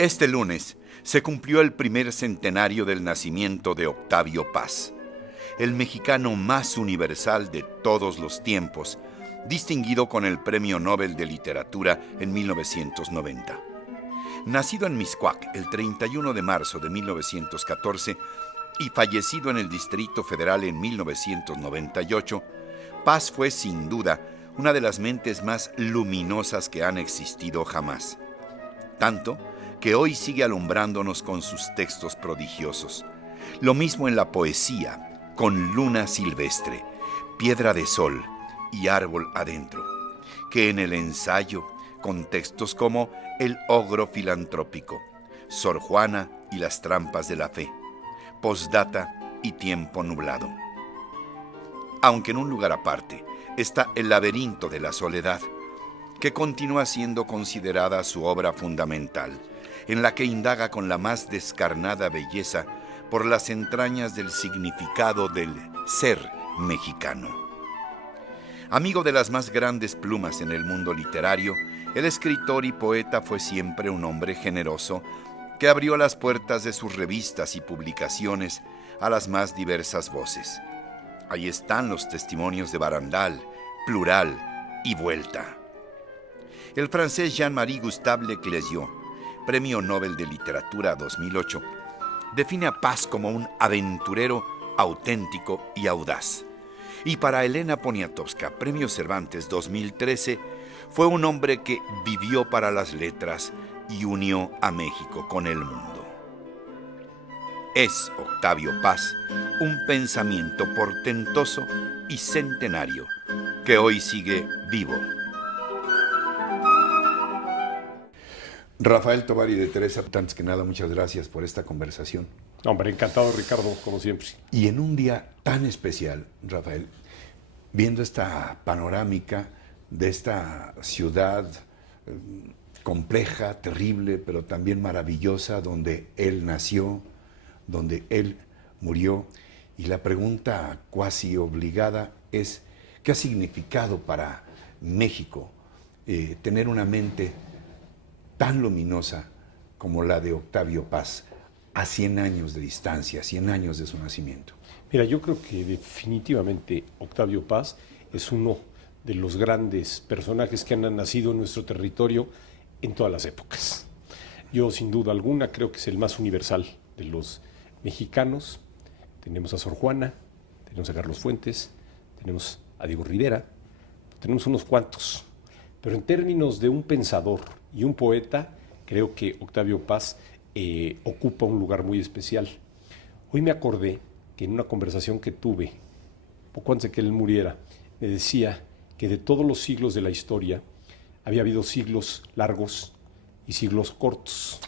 Este lunes se cumplió el primer centenario del nacimiento de Octavio Paz, el mexicano más universal de todos los tiempos, distinguido con el Premio Nobel de Literatura en 1990. Nacido en Mixcoac el 31 de marzo de 1914 y fallecido en el Distrito Federal en 1998, Paz fue sin duda una de las mentes más luminosas que han existido jamás. Tanto que hoy sigue alumbrándonos con sus textos prodigiosos. Lo mismo en la poesía, con Luna Silvestre, Piedra de Sol y Árbol Adentro, que en el ensayo, con textos como El Ogro Filantrópico, Sor Juana y las Trampas de la Fe, Postdata y Tiempo Nublado. Aunque en un lugar aparte está El Laberinto de la Soledad, que continúa siendo considerada su obra fundamental, en la que indaga con la más descarnada belleza por las entrañas del significado del ser mexicano. Amigo de las más grandes plumas en el mundo literario, el escritor y poeta fue siempre un hombre generoso que abrió las puertas de sus revistas y publicaciones a las más diversas voces. Ahí están los testimonios de Barandal, Plural y Vuelta. El francés Jean-Marie Gustave Leclerc, Premio Nobel de Literatura 2008, define a Paz como un aventurero auténtico y audaz. Y para Elena Poniatowska, Premio Cervantes 2013, fue un hombre que vivió para las letras y unió a México con el mundo. Es Octavio Paz un pensamiento portentoso y centenario que hoy sigue vivo. Rafael Tovar y de Teresa, antes que nada, muchas gracias por esta conversación. Hombre, encantado, Ricardo, como siempre. Y en un día tan especial, Rafael, viendo esta panorámica de esta ciudad compleja, terrible, pero también maravillosa, donde él nació, donde él murió, y la pregunta cuasi obligada es, ¿qué ha significado para México tener una mente tan luminosa como la de Octavio Paz a 100 años de distancia, 100 años de su nacimiento? Mira, yo creo que definitivamente Octavio Paz es uno de los grandes personajes que han nacido en nuestro territorio en todas las épocas. Yo, sin duda alguna, creo que es el más universal de los mexicanos. Tenemos a Sor Juana, tenemos a Carlos Fuentes, tenemos a Diego Rivera, tenemos unos cuantos. Pero en términos de un pensador y un poeta, creo que Octavio Paz ocupa un lugar muy especial. Hoy me acordé que en una conversación que tuve, poco antes de que él muriera, me decía que de todos los siglos de la historia había habido siglos largos y siglos cortos.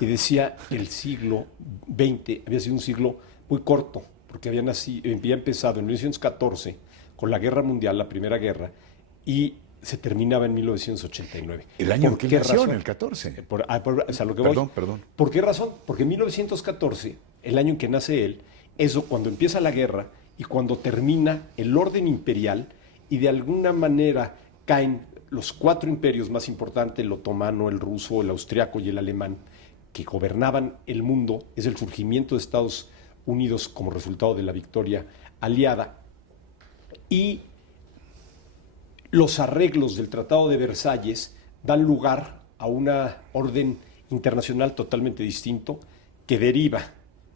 Y decía que el siglo XX había sido un siglo muy corto, porque había empezado en 1914 con la Guerra Mundial, la Primera Guerra, y se terminaba en 1989. El año en ¿Por que qué nació, razón? en el 14. O sea, lo que Perdón. ¿Por qué razón? Porque en 1914, el año en que nace él, es cuando empieza la guerra y cuando termina el orden imperial y de alguna manera caen los 4 imperios más importantes, el otomano, el ruso, el austriaco y el alemán, que gobernaban el mundo. Es el surgimiento de Estados Unidos como resultado de la victoria aliada. Y los arreglos del Tratado de Versalles dan lugar a una orden internacional totalmente distinto que deriva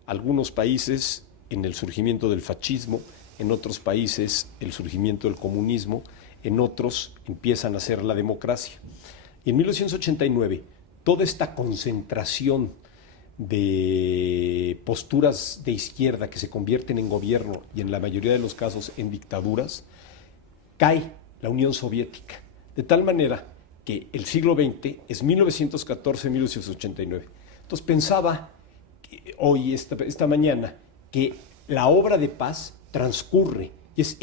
algunos países en el surgimiento del fascismo, en otros países el surgimiento del comunismo, en otros empiezan a ser la democracia. Y en 1989, toda esta concentración de posturas de izquierda que se convierten en gobierno y en la mayoría de los casos en dictaduras, cae la Unión Soviética, de tal manera que el siglo XX es 1914-1989. Entonces pensaba hoy, esta mañana, que la obra de Paz transcurre y es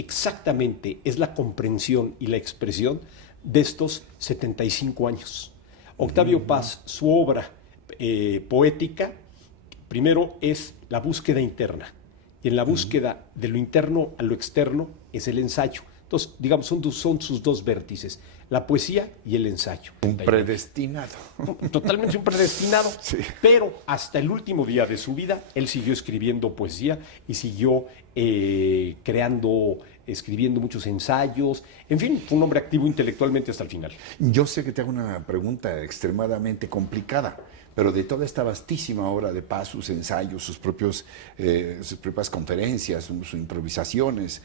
la comprensión y la expresión de estos 75 años. Octavio Paz, su obra poética, primero es la búsqueda interna, y en la búsqueda de lo interno a lo externo es el ensayo. Entonces, digamos, son sus dos vértices. la poesía y el ensayo. Un predestinado. Totalmente un predestinado. Sí. Pero hasta el último día de su vida, él siguió escribiendo poesía y siguió escribiendo muchos ensayos. En fin, fue un hombre activo intelectualmente hasta el final. Yo sé que te hago una pregunta extremadamente complicada, pero de toda esta vastísima obra de Paz, sus ensayos, sus propias conferencias, sus improvisaciones,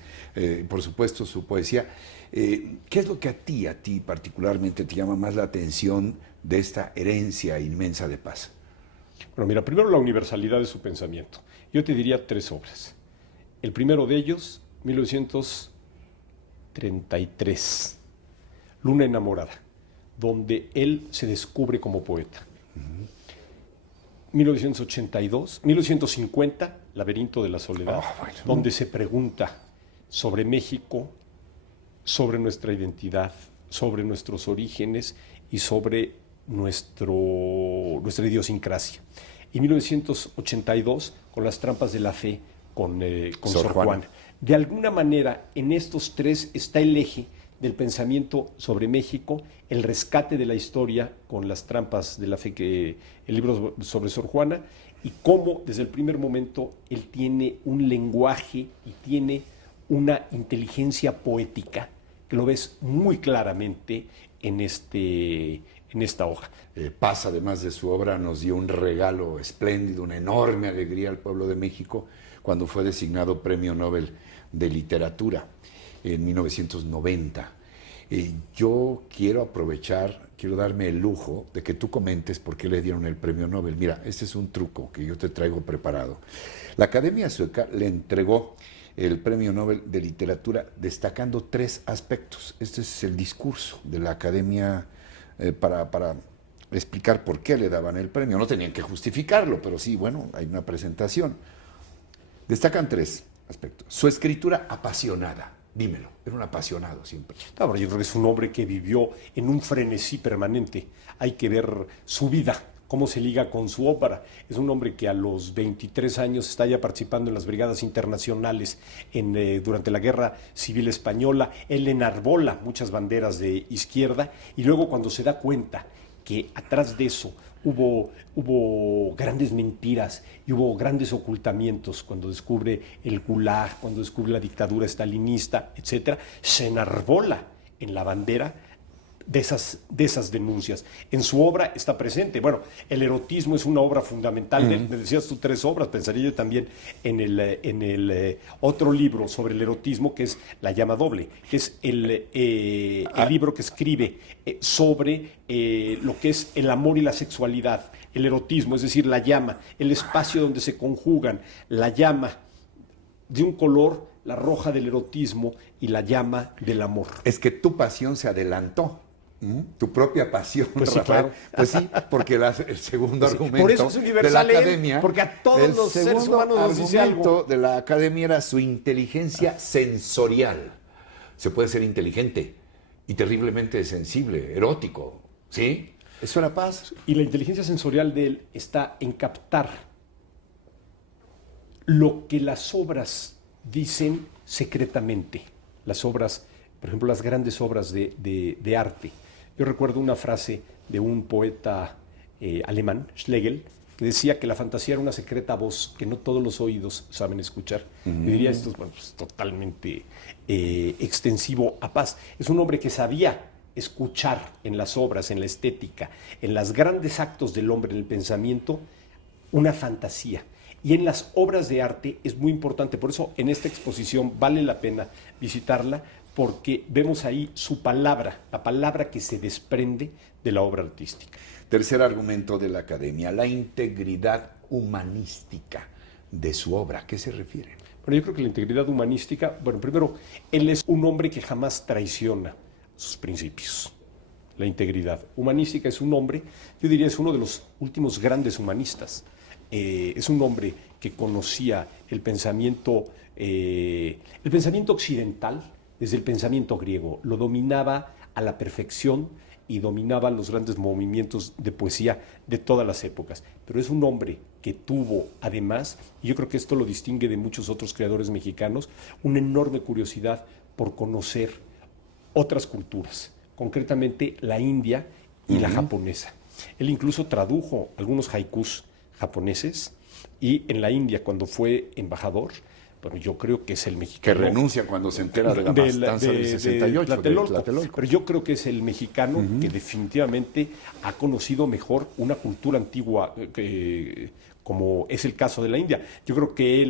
por supuesto su poesía, ¿qué es lo que a ti particularmente te llama más la atención de esta herencia inmensa de Paz? Bueno, mira, primero la universalidad de su pensamiento. Yo te diría 3 obras. El primero de ellos, 1933, Luna enamorada, donde él se descubre como poeta. 1950, Laberinto de la Soledad, donde se pregunta sobre México, sobre nuestra identidad, sobre nuestros orígenes y sobre nuestra idiosincrasia. Y 1982, con Las trampas de la fe, con Sor Juana. De alguna manera, en estos 3 está el eje del pensamiento sobre México, el rescate de la historia con Las trampas de la fe, el libro sobre Sor Juana, y cómo desde el primer momento él tiene un lenguaje y tiene una inteligencia poética que lo ves muy claramente en esta hoja. Paz, además de su obra, nos dio un regalo espléndido, una enorme alegría al pueblo de México cuando fue designado Premio Nobel de Literatura en 1990. Yo quiero darme el lujo de que tú comentes por qué le dieron el Premio Nobel. Mira, este es un truco que yo te traigo preparado. La Academia Sueca le entregó el Premio Nobel de Literatura destacando 3 aspectos. Este es el discurso de la Academia para explicar por qué le daban el premio. No tenían que justificarlo, pero sí, bueno, hay una presentación. Destacan 3 aspectos. Su escritura apasionada. Dímelo, era un apasionado siempre. Claro, yo creo que es un hombre que vivió en un frenesí permanente. Hay que ver su vida, cómo se liga con su ópera. Es un hombre que a los 23 años está ya participando en las brigadas internacionales durante la Guerra Civil Española. Él enarbola muchas banderas de izquierda y luego cuando se da cuenta que atrás de eso hubo grandes mentiras y hubo grandes ocultamientos, cuando descubre el Gulag, cuando descubre la dictadura estalinista, etc., se enarbola en la bandera de esas denuncias. En su obra está presente. Bueno, el erotismo es una obra fundamental. Me decías tú 3 obras, pensaría yo también en el otro libro sobre el erotismo, que es La llama doble, que es el libro que escribe sobre lo que es el amor y la sexualidad, el erotismo, es decir, la llama, el espacio donde se conjugan la llama de un color, la roja del erotismo, y la llama del amor. Es que tu pasión se adelantó. Tu propia pasión, pues sí, Rafael. claro. Pues sí, porque el segundo argumento por eso es universal de la Academia, porque a todos los seres humanos nos dice algo. El segundo argumento de la Academia era su inteligencia sensorial. Se puede ser inteligente y terriblemente sensible, erótico, ¿sí? Eso era Paz. Y la inteligencia sensorial de él está en captar lo que las obras dicen secretamente. Las obras, por ejemplo, las grandes obras de arte. Yo recuerdo una frase de un poeta alemán, Schlegel, que decía que la fantasía era una secreta voz que no todos los oídos saben escuchar. Yo diría esto es pues, totalmente extensivo a Paz. Es un hombre que sabía escuchar en las obras, en la estética, en los grandes actos del hombre, en el pensamiento, una fantasía. Y en las obras de arte es muy importante. Por eso en esta exposición vale la pena visitarla, porque vemos ahí su palabra, la palabra que se desprende de la obra artística. Tercer argumento de la Academia, la integridad humanística de su obra. ¿A qué se refiere? Bueno, yo creo que la integridad humanística, bueno, primero, él es un hombre que jamás traiciona sus principios. La integridad humanística es un hombre, yo diría, es uno de los últimos grandes humanistas. Es un hombre que conocía el pensamiento occidental desde el pensamiento griego. Lo dominaba a la perfección y dominaba los grandes movimientos de poesía de todas las épocas. Pero es un hombre que tuvo, además, y yo creo que esto lo distingue de muchos otros creadores mexicanos, una enorme curiosidad por conocer otras culturas, concretamente la india y la japonesa. Él incluso tradujo algunos haikus japoneses y en la India, cuando fue embajador, bueno, yo creo que es el Que mexicano... renuncia cuando se entera de la matanza del 68, de Tlatelolco. Pero yo creo que es el mexicano que definitivamente ha conocido mejor una cultura antigua, como es el caso de la India. Yo creo que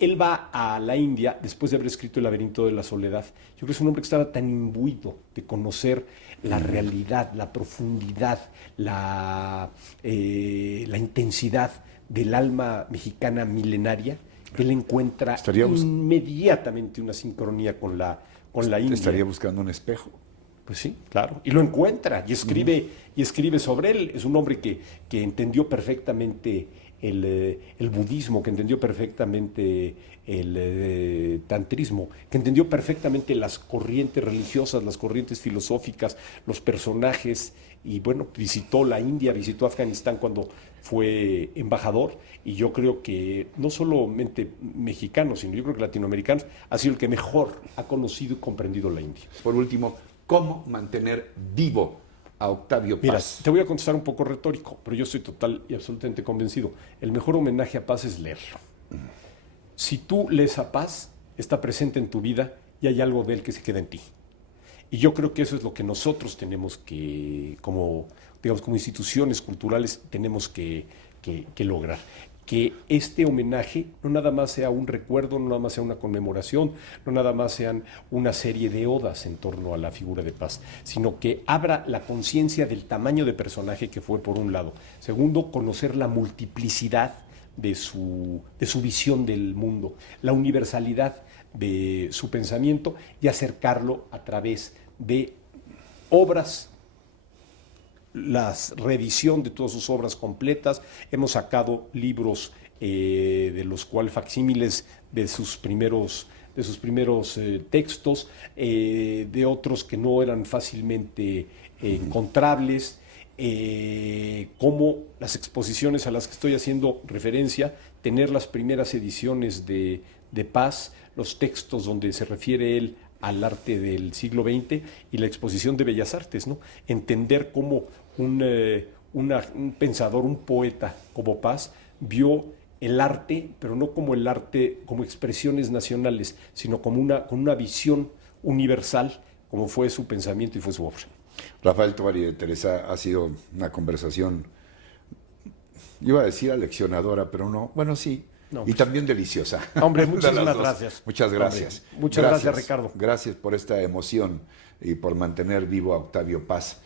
él va a la India después de haber escrito El laberinto de la soledad. Yo creo que es un hombre que estaba tan imbuido de conocer la realidad, la profundidad, la intensidad del alma mexicana milenaria, que él encuentra inmediatamente una sincronía con la India. Estaría buscando un espejo. Pues sí, claro. Y lo encuentra y escribe sobre él. Es un hombre que entendió perfectamente el budismo, que entendió perfectamente el tantrismo, que entendió perfectamente las corrientes religiosas, las corrientes filosóficas, los personajes. Y bueno, visitó la India, visitó Afganistán cuando fue embajador, y yo creo que no solamente mexicanos, sino yo creo que latinoamericanos, ha sido el que mejor ha conocido y comprendido la India. Por último, ¿cómo mantener vivo a Octavio Paz? Mira, te voy a contestar un poco retórico, pero yo estoy total y absolutamente convencido. El mejor homenaje a Paz es leerlo. Si tú lees a Paz, está presente en tu vida y hay algo de él que se queda en ti. Y yo creo que eso es lo que nosotros tenemos que, como instituciones culturales, tenemos que lograr. Que este homenaje no nada más sea un recuerdo, no nada más sea una conmemoración, no nada más sean una serie de odas en torno a la figura de Paz, sino que abra la conciencia del tamaño de personaje que fue, por un lado. Segundo, conocer la multiplicidad de su visión del mundo, la universalidad de su pensamiento, y acercarlo a través de obras, la revisión de todas sus obras completas. Hemos sacado libros de los cuales facsímiles de sus primeros textos, de otros que no eran fácilmente encontrables, como las exposiciones a las que estoy haciendo referencia, tener las primeras ediciones de Paz, los textos donde se refiere él al arte del siglo XX, y la exposición de Bellas Artes, ¿no? Entender cómo un pensador, un poeta como Paz, vio el arte, pero no como el arte como expresiones nacionales, sino como una visión universal, como fue su pensamiento y fue su obra. Rafael Tovar y Teresa, ha sido una conversación, iba a decir aleccionadora, pero no, bueno, sí. No, y también deliciosa. Hombre, muchísimas gracias. Muchas gracias. Hombre, muchas gracias, Ricardo. Gracias por esta emoción y por mantener vivo a Octavio Paz.